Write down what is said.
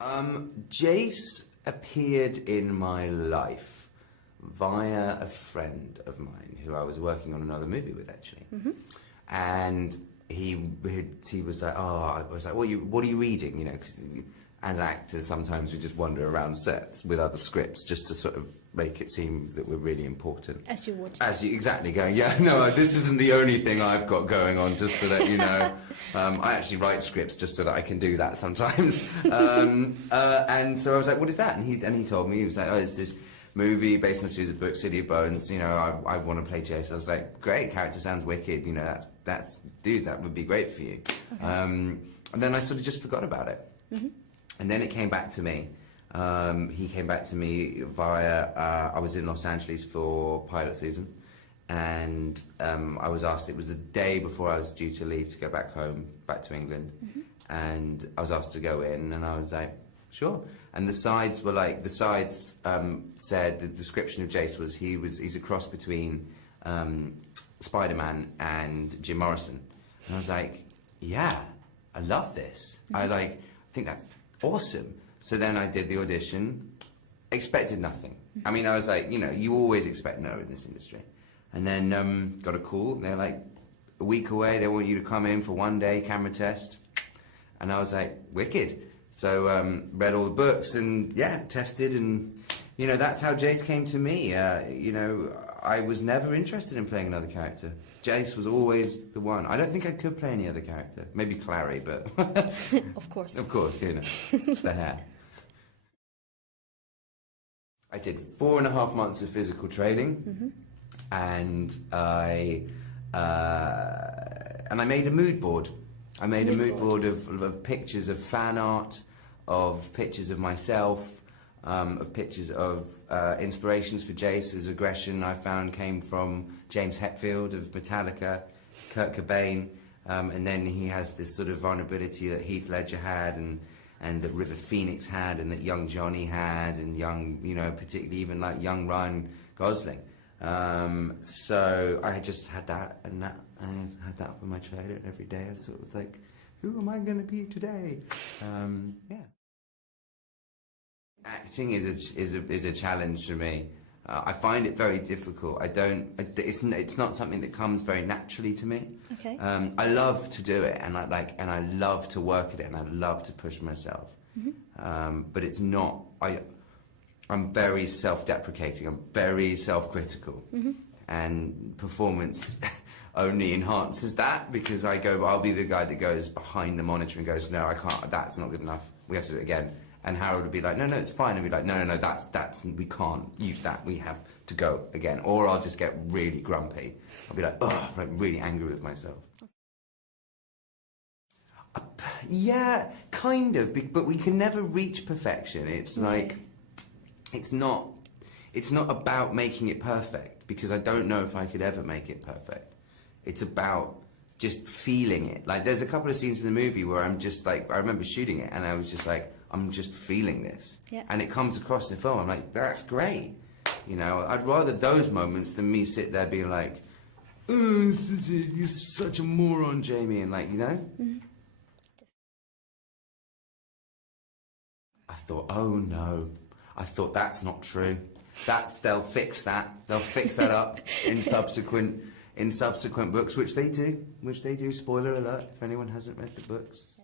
Jace appeared in my life via a friend of mine who I was working on another movie with, actually. And he was like, oh, I was like, what are you reading? You know, because as actors, sometimes we just wander around sets with other scripts just to sort of make it seem that we're really important. As you would. As you, exactly, going, yeah, no, this isn't the only thing I've got going on, just so that you know. I actually write scripts just so that I can do that sometimes. And so I was like, what is that? And he told me, he was like, oh, it's this movie based on a series of books, City of Bones, you know, I want to play Jace. I was like, great, character sounds wicked, you know, dude, that would be great for you. Okay. And then I sort of just forgot about it. And then it came back to me. He came back to me via, I was in Los Angeles for pilot season, and I was asked, it was the day before I was due to leave to go back home, back to England, and I was asked to go in, and I was like, sure. And the sides were like, said, the description of Jace was, he's a cross between Spider-Man and Jim Morrison. And I was like, yeah, I love this. I think that's awesome. So then I did the audition, expected nothing. I mean, I was like, you know, you always expect no in this industry. And then got a call, they're like, a week away, they want you to come in for 1 day camera test. And I was like, wicked. So read all the books and, yeah, tested, and, you know, that's how Jace came to me. You know, I was never interested in playing another character. Jace was always the one. I don't think I could play any other character. Maybe Clary, but... Of course. Of course, you know, it's the hair. I did 4.5 months of physical training, and I made a mood board. I made a mood board of pictures of fan art, of pictures of myself, of pictures of inspirations for Jace's aggression I found came from James Hetfield of Metallica, Kurt Cobain, and then he has this sort of vulnerability that Heath Ledger had, and that River Phoenix had, and that young Johnny had, and young, you know, particularly even like young Ryan Gosling. So I just had that, and I had that up in my trailer, and every day I sort of was like, who am I going to be today? Yeah. Acting is a challenge for me. I find it very difficult. It's not something that comes very naturally to me. Okay. I love to do it, and I love to work at it, and I love to push myself. But it's not. I'm very self-deprecating. I'm very self-critical, and performance only enhances that, because I'll be the guy that goes behind the monitor and goes, no, I can't. That's not good enough. We have to do it again. And Harold would be like, no, it's fine. And be like, no, that's we can't use that. We have to go again. Or I'll just get really grumpy. I'll be like, ugh, like really angry with myself. Yeah, kind of. But we can never reach perfection. It's like, it's not about making it perfect, because I don't know if I could ever make it perfect. It's about just feeling it. Like, there's a couple of scenes in the movie where I'm just like, I remember shooting it, and I was just like, I'm just feeling this. Yeah. And it comes across the film. I'm like, that's great. You know, I'd rather those moments than me sit there being like, oh, you're such a moron, Jamie, and like, you know? I thought, oh no. I thought, that's not true. They'll fix that. They'll fix that up in subsequent books, which they do. Spoiler alert, if anyone hasn't read the books.